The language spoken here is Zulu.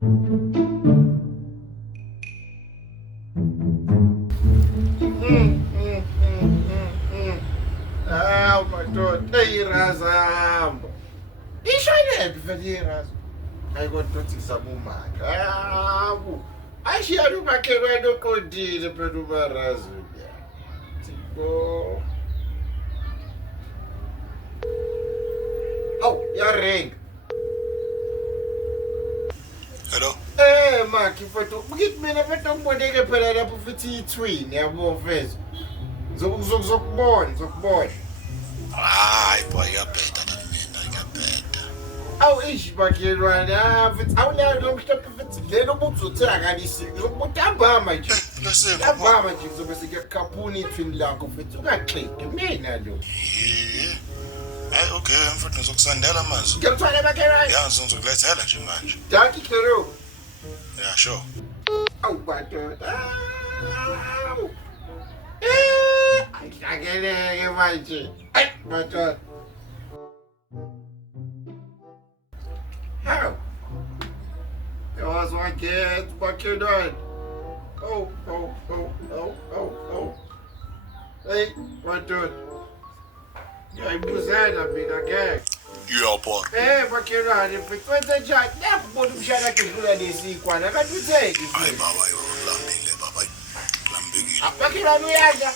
Ah, madoda, eyirazambo. Ishalephi vele irazo? Ayikotothisa umaka. Hawu. Ashiyani umakhelwane oqondile phela umarazo. Tipo. Oh, yaring. Hello? Maki mfethu, ngithi mina mfethu ngiboneke phela lapho futhi ithwini yabo mfethu. Zokubona. Hayi boy, iyabheda than mina, iyabheda. Awu ish makhelwane, mfethu awunayo lo mhlophe mfethu lelo ubuzothenga kanisi. Uzokubuta hambama nje. Listen, Hambama nje kuzobe sekuyakhaphuna ithwini lakho mfethu ungaxiki mina lo. Hey, okay, mfethu ngizokusendela manje. Ngiyalithwala makhelwane. Yazi ngizokulethela nje manje. Dankie Khero. Yeah, sure. Awu madoda. Awu. Ayidlakeleke manje. Ay, madoda. How? Yazi wagetha makhelwane. Oh. Hey, madoda. Ngiyayibuzela mina ngeke. Iyapha. Makhelwane, mfethu wenze njani? Nakubona umshana wakhe edlula lesikwana, kanti utheni? Hayi baba, ulambile baba. Ulambekile. Makhelwane uyadla.